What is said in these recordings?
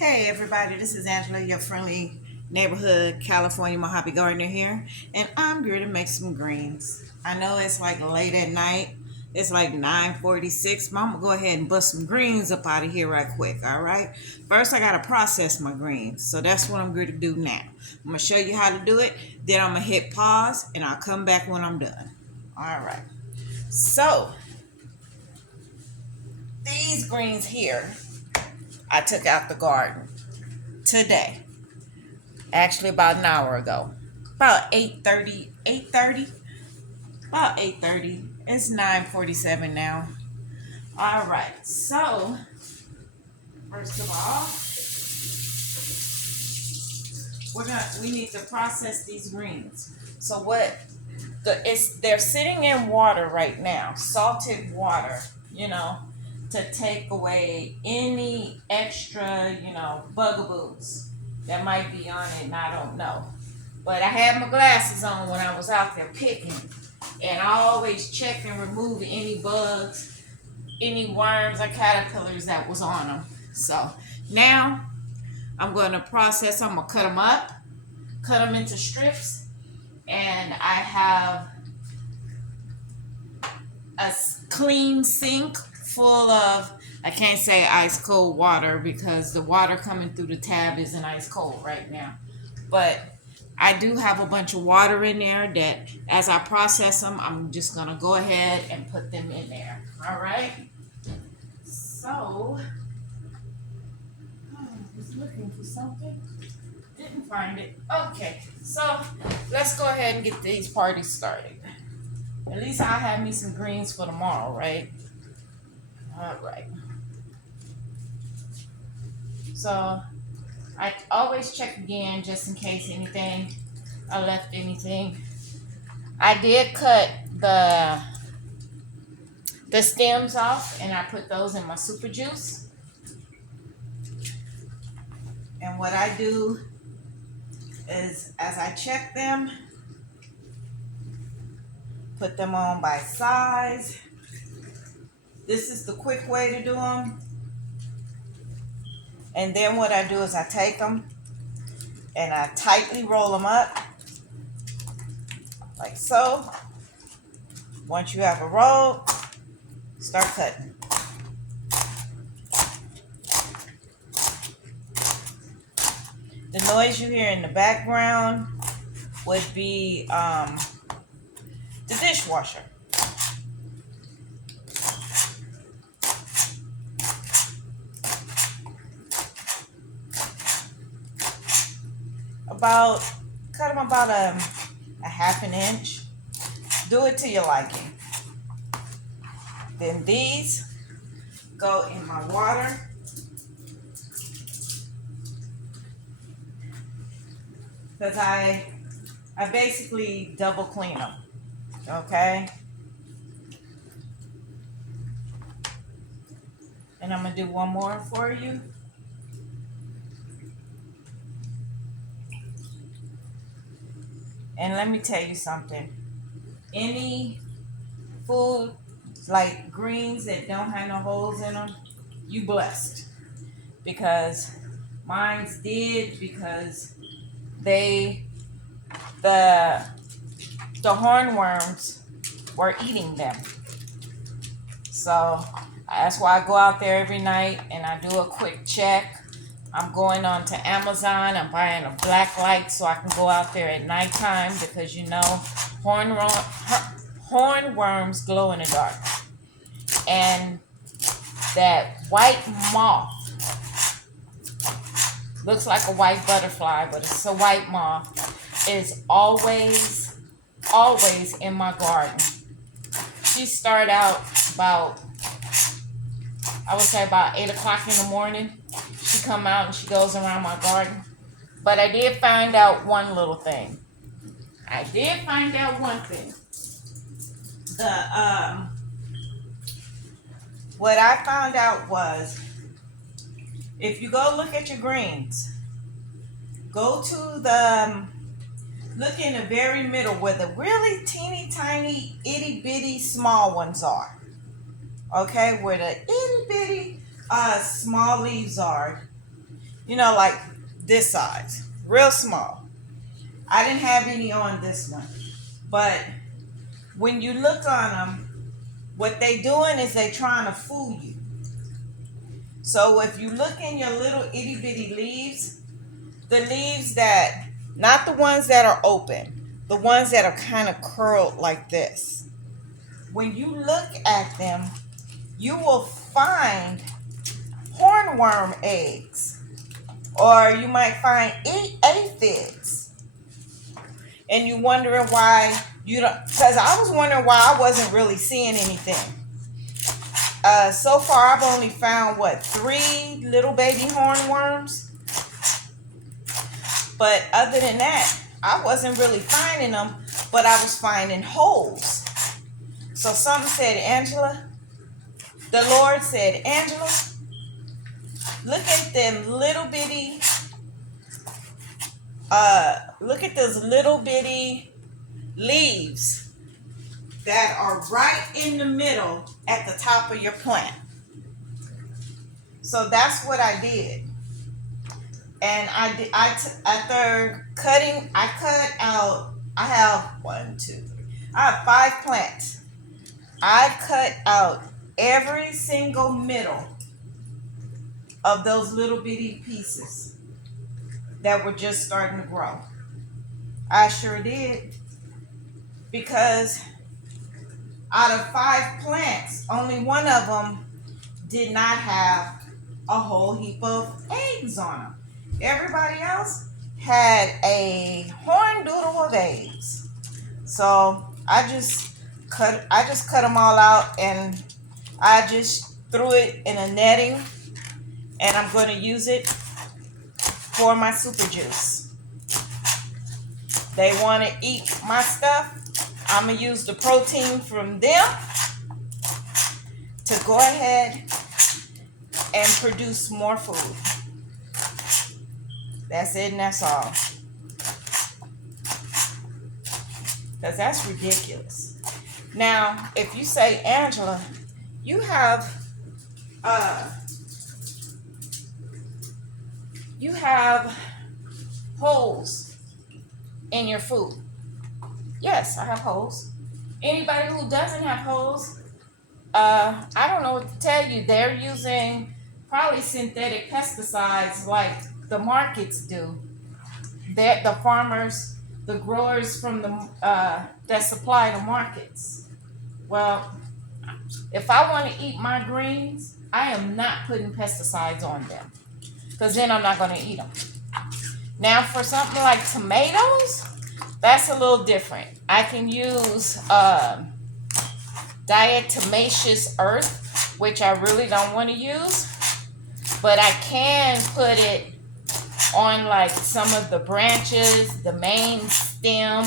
Hey everybody, this is Angela, your friendly neighborhood California Mojave gardener here, and I'm here to make some greens. I know it's like late at night. It's like 9:46, but I'm gonna go ahead and bust some greens up out of here right quick, all right? First, I gotta process my greens, so that's what I'm going to do now. I'm gonna show you how to do it, then I'm gonna hit pause, and I'll come back when I'm done. All right. So, these greens here, I took out the garden today. Actually about an hour ago, about 8:30, 8:30, about 8:30. It's 9:47 now. All right, so first of all, we need to process these greens. So what they're sitting in water right now, salted water, you know, to take away any extra, bugaboos that might be on it, and I don't know. But I had my glasses on when I was out there picking, and I always check and remove any bugs, any worms or caterpillars that was on them. So now I'm going to process. I'm going to cut them up, cut them into strips, and I have a clean sink full of, I can't say ice cold water because the water coming through the tab isn't ice cold right now. But I do have a bunch of water in there that as I process them, I'm just going to go ahead and put them in there. All right. So, I was looking for something. Didn't find it. Okay. So, let's go ahead and get these parties started. At least I'll have me some greens for tomorrow, right? All right. So, I always check again just in case I left anything. I did cut the stems off and I put those in my super juice. And what I do is as I check them, put them on by size. This is the quick way to do them. And then what I do is I take them and I tightly roll them up like so. Once you have a roll, start cutting. The noise you hear in the background would be the dishwasher. Cut them about a half an inch. Do it to your liking. Then these go in my water. Because I basically double clean them. Okay? And I'm going to do one more for you. And let me tell you something. Any food like greens that don't have no holes in them, you blessed. Because mine's did, because the hornworms were eating them. So that's why I go out there every night and I do a quick check. I'm going on to Amazon. I'm buying a black light so I can go out there at nighttime because hornworms glow in the dark. And that white moth looks like a white butterfly, but it's a white moth, is always in my garden. She started out about 8 o'clock in the morning. She come out and she goes around my garden. But I did find out one little thing. What I found out was, if you go look at your greens, go to look in the very middle where the really teeny tiny itty bitty small ones are. Okay, where the itty bitty small leaves are. you know, like this size, real small. I didn't have any on this one, but when you look on them, what they doing is they trying to fool you. So if you look in your little itty bitty leaves, the leaves that, not the ones that are open, the ones that are kind of curled like this, when you look at them, you will find hornworm eggs, or you might find aphids. And you wondering why you don't, because I was wondering why I wasn't really seeing anything. So far I've only found what, 3 little baby hornworms, but other than that I wasn't really finding them, but I was finding holes. So something said, Angela, the Lord said, Angela, look at them little bitty, look at those little bitty leaves that are right in the middle at the top of your plant. So that's what I did. And after cutting, I cut out, I have 1, 2, 3, I have 5 plants. I cut out every single middle of those little bitty pieces that were just starting to grow. I sure did. Because out of 5 plants, only one of them did not have a whole heap of eggs on them. Everybody else had a horn doodle of eggs. So I just cut them all out, and I just threw it in a netting, and I'm going to use it for my super juice. They want to eat my stuff, I'm going to use the protein from them to go ahead and produce more food. That's it, and that's all. Because that's ridiculous. Now, if you say, Angela, you have holes in your food. Yes, I have holes. Anybody who doesn't have holes, I don't know what to tell you. They're using probably synthetic pesticides like the markets do. That the farmers, the growers from the that supply the markets. Well, if I want to eat my greens, I am not putting pesticides on them, because then I'm not going to eat them. Now, for something like tomatoes, that's a little different. I can use diatomaceous earth, which I really don't want to use, but I can put it on like some of the branches, the main stem,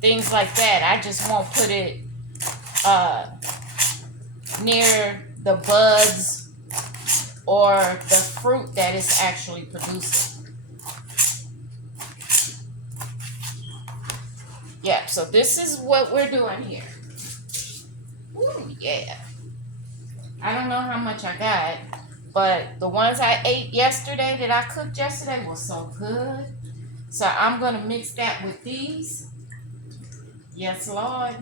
things like that. I just won't put it near the buds or the fruit that it's actually producing. Yeah, so this is what we're doing here. Ooh, yeah. I don't know how much I got, but the ones I ate yesterday, that I cooked yesterday, was so good. So I'm going to mix that with these. Yes, Lord.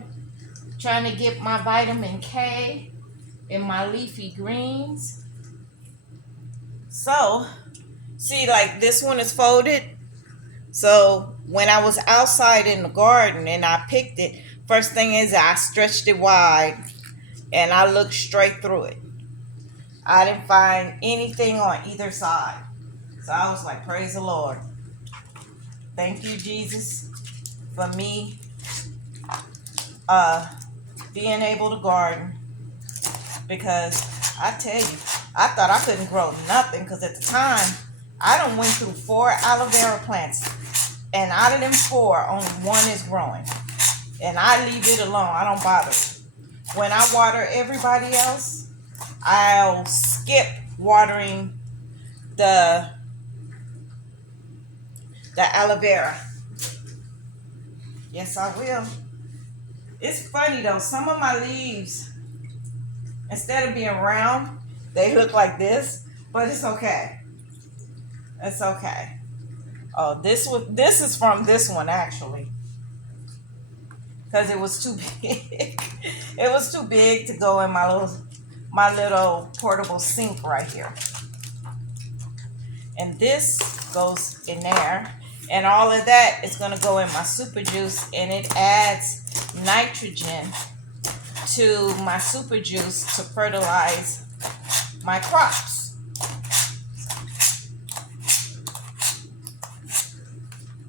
Trying to get my vitamin K in my leafy greens. So, see, like this one is folded. So when I was outside in the garden and I picked it, first thing is I stretched it wide and I looked straight through it. I didn't find anything on either side. So I was like, praise the Lord. Thank you, Jesus, for me being able to garden. Because I tell you, I thought I couldn't grow nothing, because at the time, I done went through 4 aloe vera plants. And out of them 4, only 1 is growing. And I leave it alone. I don't bother. When I water everybody else, I'll skip watering the aloe vera. Yes, I will. It's funny though. Some of my leaves, instead of being round, they look like this. But it's okay. It's okay. Oh, this is from this one actually, because it was too big. It was too big to go in my little portable sink right here. And this goes in there. And all of that is gonna go in my super juice, and it adds nitrogen to my super juice to fertilize my crops.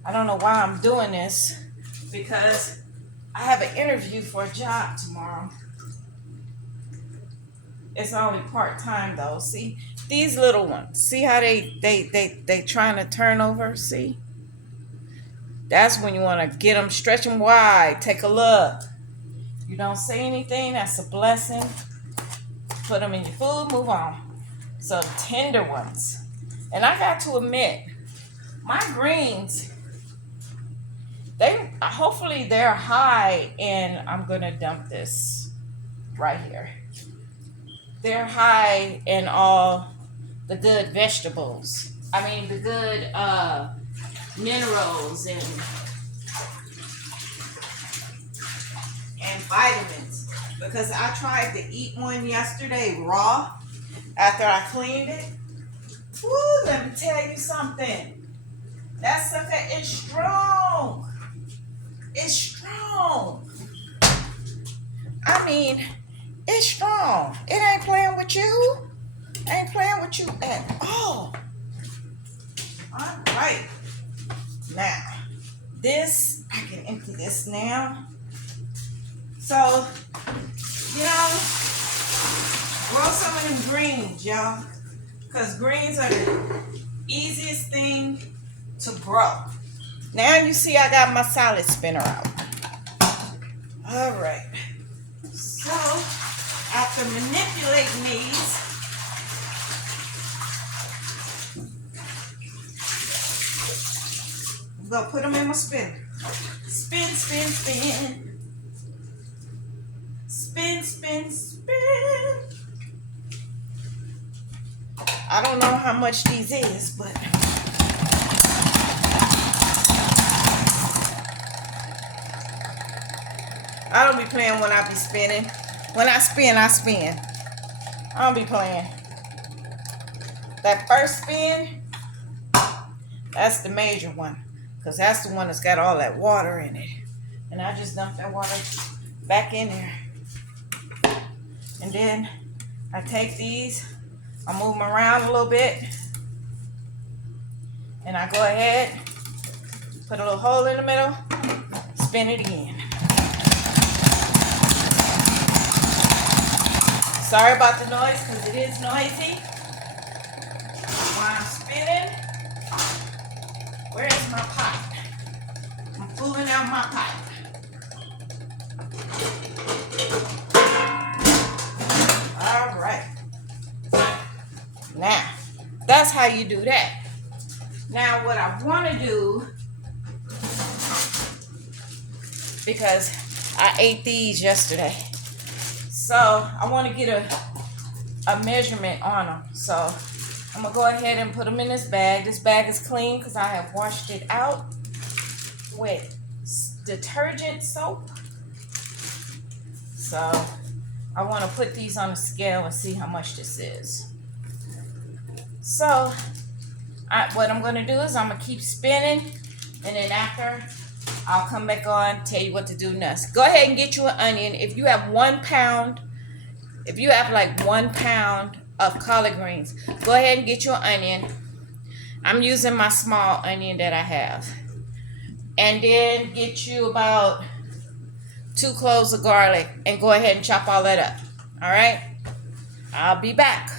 I don't know why I'm doing this, because I have an interview for a job tomorrow. It's only part-time though. See, these little ones. See how they trying to turn over? See? That's when you want to get them, stretch them wide. Take a look. You don't say anything, that's a blessing. Put them in your food, move on. So tender ones. And I got to admit, my greens, hopefully they're high in, I'm gonna dump this right here. They're high in all the good vegetables. I mean the good minerals and vitamins. Because I tried to eat one yesterday raw after I cleaned it. Woo, let me tell you something. That sucker is strong. It's strong. I mean, it's strong. It ain't playing with you. Ain't playing with you at all. All right. Now, this, I can empty this now. So, grow some of them greens, y'all. Because greens are the easiest thing to grow. Now you see I got my salad spinner out. All right. So, after manipulating these, I'm going to put them in my spinner. Spin, spin, spin. Spin, spin, spin. I don't know how much these is, but I don't be playing when I be spinning. When I spin, I spin. I don't be playing. That first spin, that's the major one. Because that's the one that's got all that water in it. And I just dump that water back in there. And then I take these, I move them around a little bit. And I go ahead, put a little hole in the middle, spin it again. Sorry about the noise, because it is noisy. While I'm spinning, where is my pot? I'm fooling out my pot. All right. Now, that's how you do that. Now, what I want to do, because I ate these yesterday, so I want to get a measurement on them. So I'm going to go ahead and put them in this bag. This bag is clean because I have washed it out with detergent soap. So I want to put these on the scale and see how much this is. So what I'm going to do is I'm going to keep spinning, and then after I'll come back on, tell you what to do next. Go ahead and get you an onion. If you have 1 pound, if you have like 1 pound of collard greens, go ahead and get you an onion. I'm using my small onion that I have. And then get you about 2 cloves of garlic and go ahead and chop all that up. All right? I'll be back.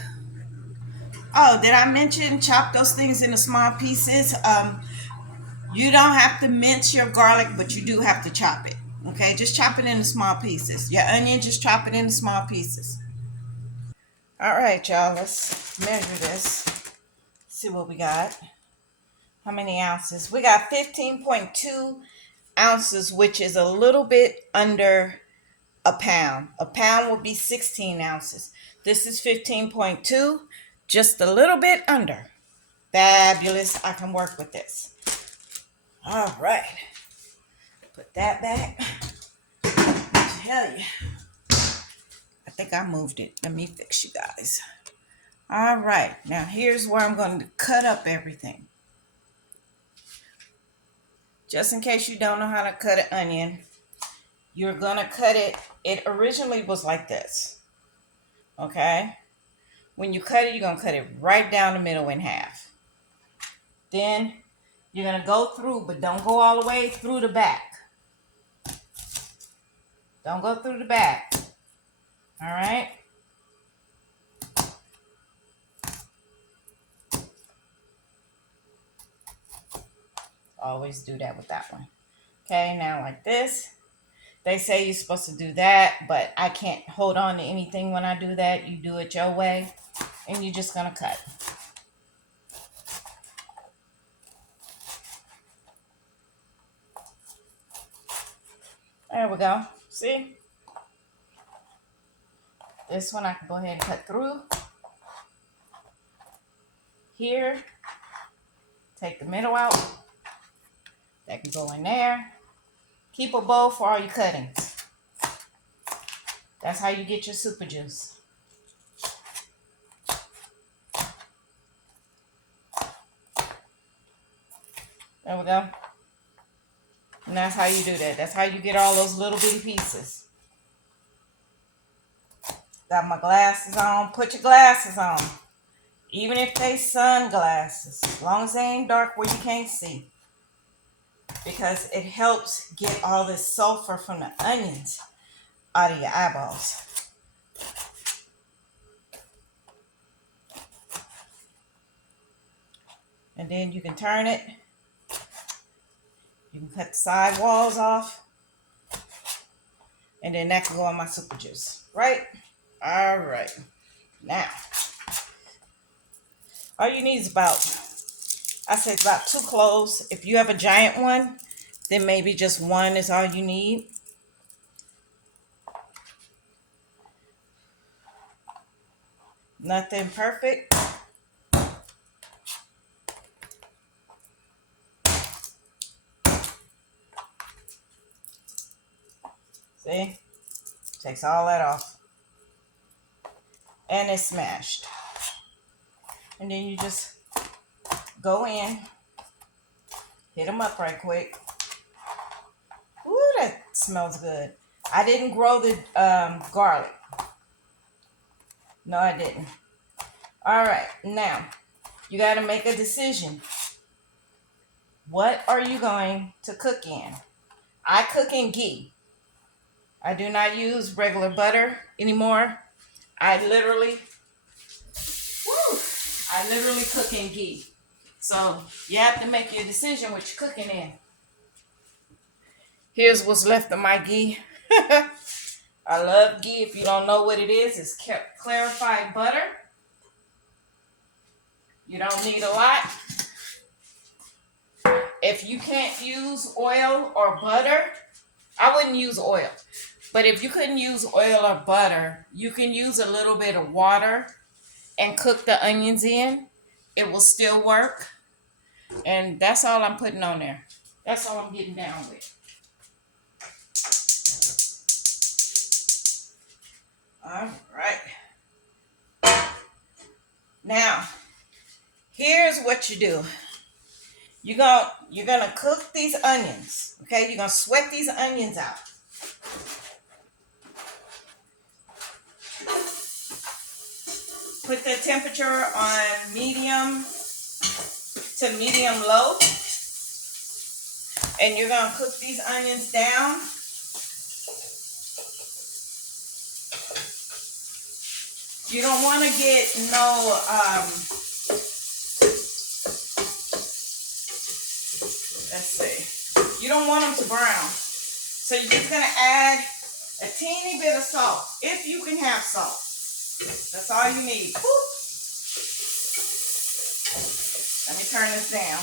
Oh, did I mention chop those things into small pieces? You don't have to mince your garlic, but you do have to chop it. Okay, just chop it into small pieces. Your onion, just chop it into small pieces. All right, y'all, let's measure this. See what we got. How many ounces? We got 15.2 ounces, which is a little bit under a pound. A pound would be 16 ounces. This is 15.2, just a little bit under. Fabulous. I can work with this. All right. Put that back. I tell you. I think I moved it. Let me fix you guys. All right. Now here's where I'm going to cut up everything. Just in case you don't know how to cut an onion, you're going to cut it. It originally was like this. Okay? When you cut it, you're going to cut it right down the middle in half. Then you're going to go through, but don't go all the way through the back. Don't go through the back. All right? Always do that with that one. Okay, now like this. They say you're supposed to do that, but I can't hold on to anything when I do that. You do it your way, and you're just going to cut. There we go. See? This one I can go ahead and cut through. Here. Take the middle out. That can go in there. Keep a bowl for all your cuttings. That's how you get your super juice. There we go. And that's how you do that. That's how you get all those little bitty pieces. Got my glasses on. Put your glasses on. Even if they sunglasses. As long as they ain't dark where you can't see. Because it helps get all this sulfur from the onions out of your eyeballs. And then you can turn it. You can cut the side walls off. And then that can go on my super juice. Right? All right. Now, all you need is about 2 cloves. If you have a giant one, then maybe just one is all you need. Nothing perfect. See? Takes all that off. And it's smashed. And then you just go in. Hit them up right quick. Ooh, that smells good. I didn't grow the garlic. No, I didn't. All right. Now, you got to make a decision. What are you going to cook in? I cook in ghee. I do not use regular butter anymore. I literally cook in ghee. So you have to make your decision what you're cooking in. Here's what's left of my ghee. I love ghee. If you don't know what it is, it's clarified butter. You don't need a lot. If you can't use oil or butter, I wouldn't use oil. But if you couldn't use oil or butter, you can use a little bit of water and cook the onions in. It will still work. And that's all I'm putting on there. That's all I'm getting down with. All right. Now, here's what you do. You're gonna cook these onions. Okay, you're gonna sweat these onions out. Put the temperature on medium to medium low. And you're gonna cook these onions down. You don't want to get no let's see. You don't want them to brown. So you're just gonna add a teeny bit of salt, if you can have salt. That's all you need. Woo. Let me turn this down.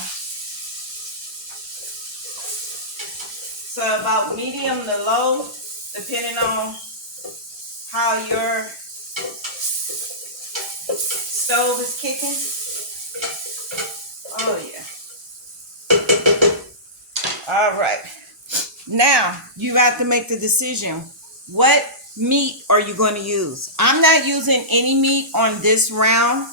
So about medium to low, depending on how your stove is kicking. All right. Now you have to make the decision. What meat are you going to use? I'm not using any meat on this round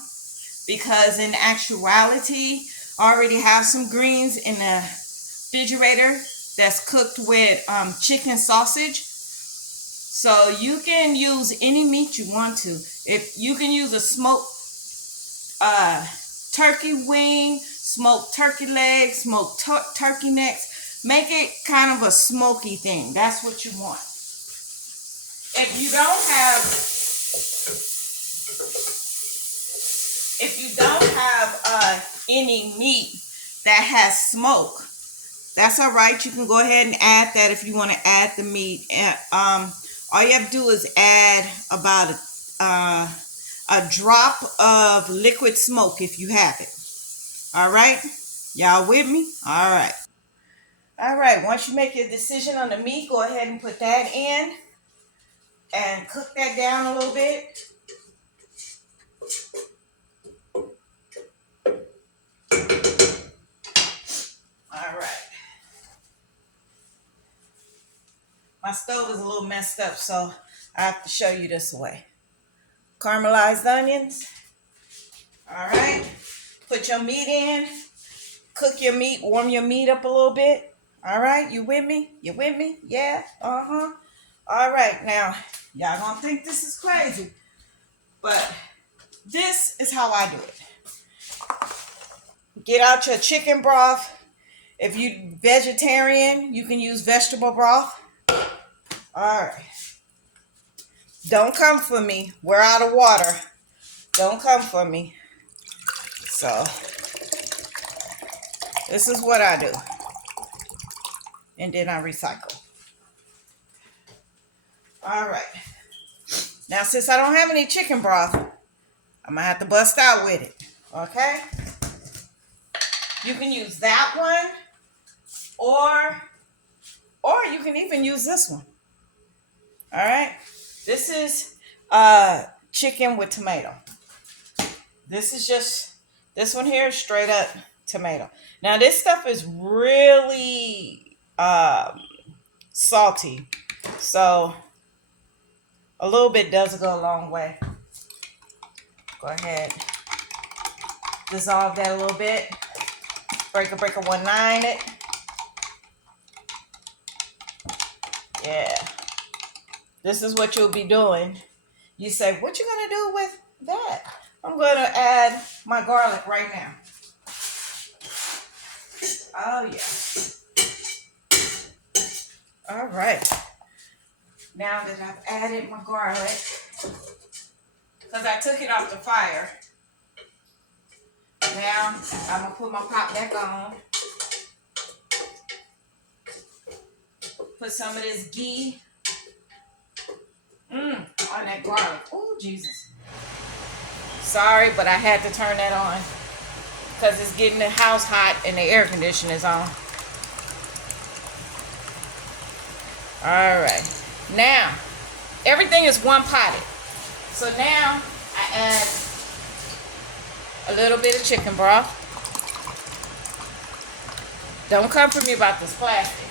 because in actuality, I already have some greens in the refrigerator that's cooked with chicken sausage. So you can use any meat you want to. If you can use a smoked turkey wing, smoked turkey legs, smoked turkey necks. Make it kind of a smoky thing. That's what you want. If you don't have any meat that has smoke, that's all right. You can go ahead and add that if you want to add the meat. All you have to do is add about a drop of liquid smoke if you have it. All right, y'all with me? All right. All right, once you make your decision on the meat, go ahead and put that in and cook that down a little bit. All right. My stove is a little messed up, so I have to show you this way. Caramelized onions. All right. Put your meat in. Cook your meat. Warm your meat up a little bit. All right. You with me? You with me? Yeah. Uh-huh. All right. Now, y'all gonna think this is crazy, but this is how I do it. Get out your chicken broth. If you're vegetarian, you can use vegetable broth. All right. Don't come for me. We're out of water. Don't come for me. So, this is what I do. And then I recycle. All right. Now, since I don't have any chicken broth, I'm going to have to bust out with it. Okay? You can use that one. Or you can even use this one. All right? This is chicken with tomato. This one here is straight up tomato. Now this stuff is really salty. So a little bit does go a long way. Go ahead. Dissolve that a little bit. Breaker 19 it. Yeah. This is what you'll be doing. You say, what you gonna do with that? I'm gonna add my garlic right now. Oh yeah. All right. Now that I've added my garlic, because I took it off the fire, now I'm gonna put my pot back on. Put some of this ghee on that garlic. Oh, Jesus. Sorry, but I had to turn that on because it's getting the house hot and the air conditioner is on. All right. Now, everything is one potted. So now I add a little bit of chicken broth. Don't come for me about this plastic.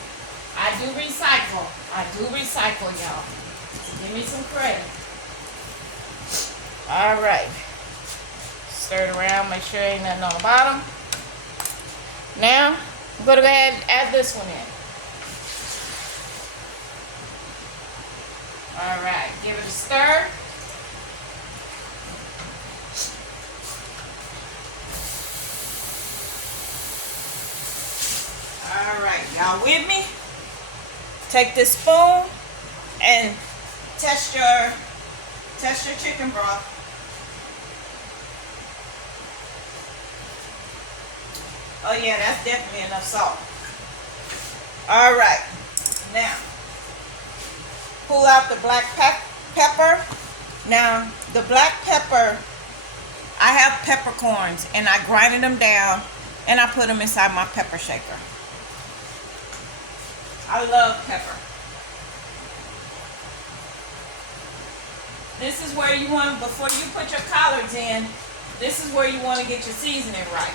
I do recycle. Y'all. So give me some credit. All right. Stir it around. Make sure ain't nothing on the bottom. Now, I'm going to go ahead and add this one in. All right. Give it a stir. All right. Y'all with me? Take this spoon and test your chicken broth. Oh yeah, that's definitely enough salt. All right, now pull out the black pepper. Now the black pepper, I have peppercorns and I grinded them down and I put them inside my pepper shaker. I love pepper. This is where you want, before you put your collards in, this is where you want to get your seasoning right.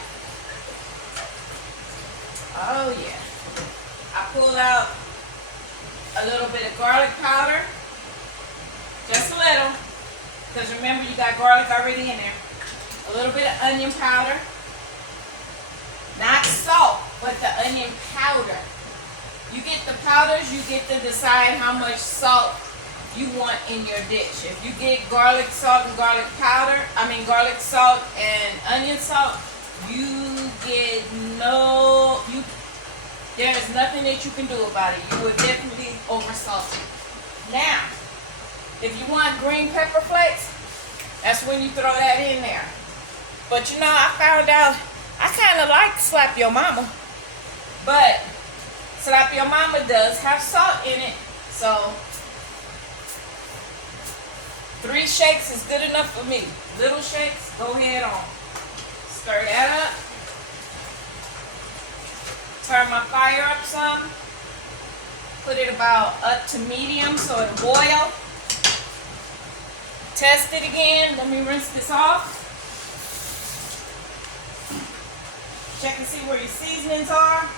Oh yeah. pull out a little bit of garlic powder. Just a little. Because remember, you got garlic already in there. A little bit of onion powder. Not salt, but the onion powder. You get the powders, you get to decide how much salt you want in your dish. If you get garlic salt and garlic powder, garlic salt and onion salt, there's nothing that you can do about it. You would definitely over salt it. Now, if you want green pepper flakes, that's when you throw that in there. But you know, I found out I kind of like Slap Your Mama, but Slap Your Mama does have salt in it, so 3 shakes is good enough for me. Little shakes, go ahead on. Stir that up. Turn my fire up some. Put it about up to medium so it'll boil. Test it again. Let me rinse this off. Check and see where your seasonings are.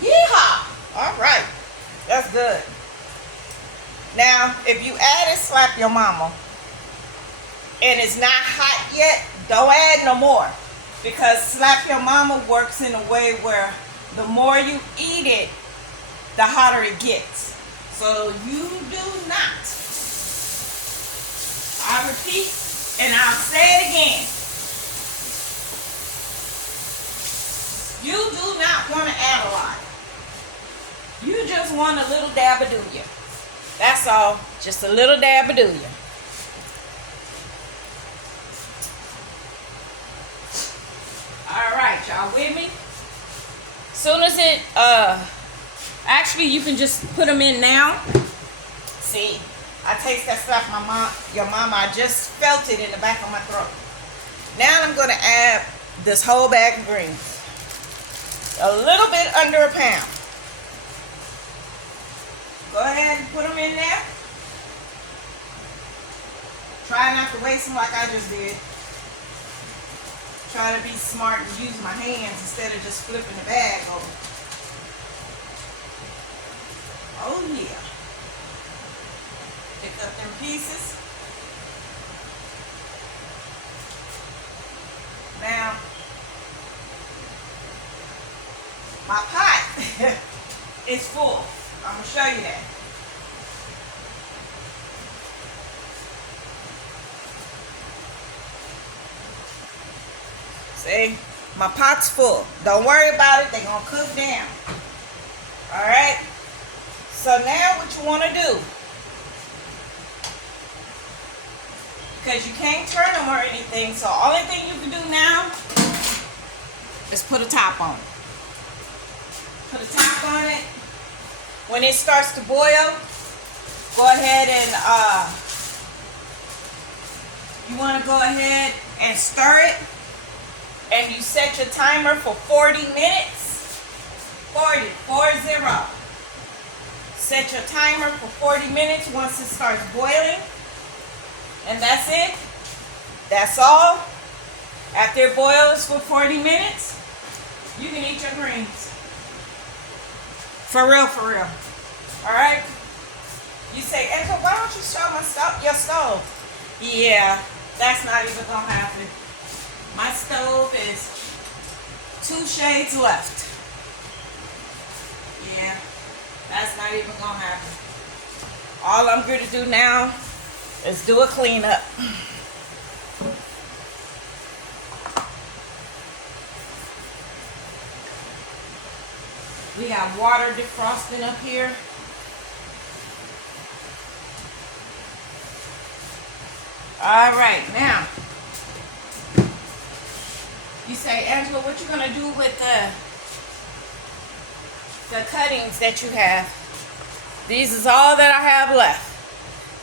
Yeehaw! All right. That's good. Now, if you added Slap Your Mama and it's not hot yet, don't add no more. Because Slap Your Mama works in a way where the more you eat it, the hotter it gets. So you do not. I repeat, and I'll say it again. You do not want to add a lot. You just want a little dab-a-doo-ya. That's all. Just a little dab-a-doo-ya. Alright, y'all with me? Soon as it, actually you can just put them in now. See, I taste that stuff, your mama. I just felt it in the back of my throat. Now I'm going to add this whole bag of greens. A little bit under a pound. Go ahead and put them in there. Try not to waste them like I just did. Try to be smart and use my hands instead of just flipping the bag over. Oh yeah. Pick up them pieces. Now, my pot is full. I'm going to show you that. See, my pot's full. Don't worry about it. They're going to cook down. Alright? So now what you want to do, because you can't turn them or anything, so only thing you can do now is put a top on it. Put a top on it. When it starts to boil, go ahead and you want to go ahead and stir it. And you set your timer for 40 minutes. 40. Set your timer for 40 minutes once it starts boiling. And that's it. That's all. After it boils for 40 minutes, you can eat your greens. For real, for real. Alright? You say, Angela, why don't you show your stove? Yeah, that's not even going to happen. My stove is 2 shades left. Yeah, that's not even going to happen. All I'm going to do now is do a cleanup. We got water defrosting up here. All right, now. You say, Angela, what you gonna do with the cuttings that you have? These is all that I have left.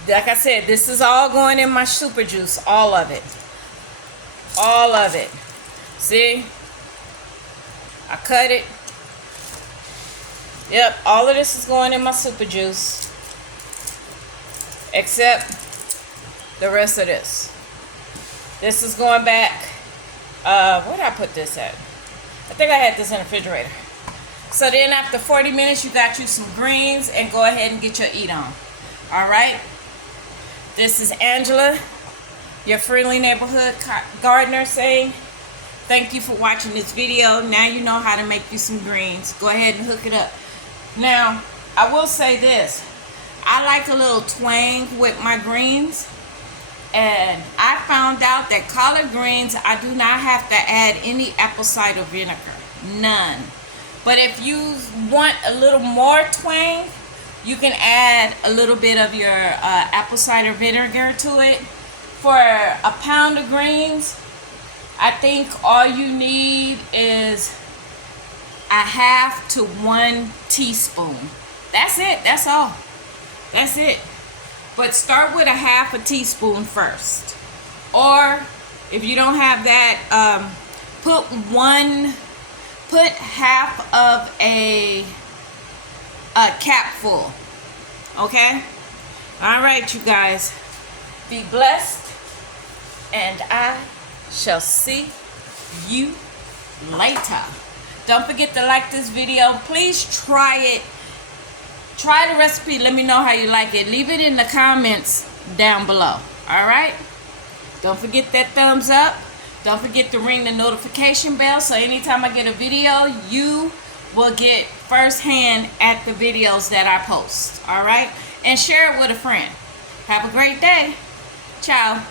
Like I said, this is all going in my super juice, all of it. All of it. See? I cut it. Yep, all of this is going in my super juice. Except the rest of this. This is going back. Where did I put this at? I think I had this in the refrigerator. So then after 40 minutes, you got you some greens, and go ahead and get your eat on. All right. This is Angela, your friendly neighborhood gardener, saying thank you for watching this video. Now you know how to make you some greens. Go ahead and hook it up. Now, I will say this. I like a little twang with my greens. And I found out that collard greens, I do not have to add any apple cider vinegar. None. But if you want a little more twang, you can add a little bit of your apple cider vinegar to it. For a pound of greens, I think all you need is a half to 1 teaspoon. That's it. That's all. That's it. But start with a half a teaspoon first. Or if you don't have that, put half of a capful. Okay? All right, you guys. Be blessed. And I shall see you later. Don't forget to like this video. Please try it. Try the recipe. Let me know how you like it. Leave it in the comments down below. All right? Don't forget that thumbs up. Don't forget to ring the notification bell so anytime I get a video, you will get firsthand at the videos that I post. All right? And share it with a friend. Have a great day. Ciao.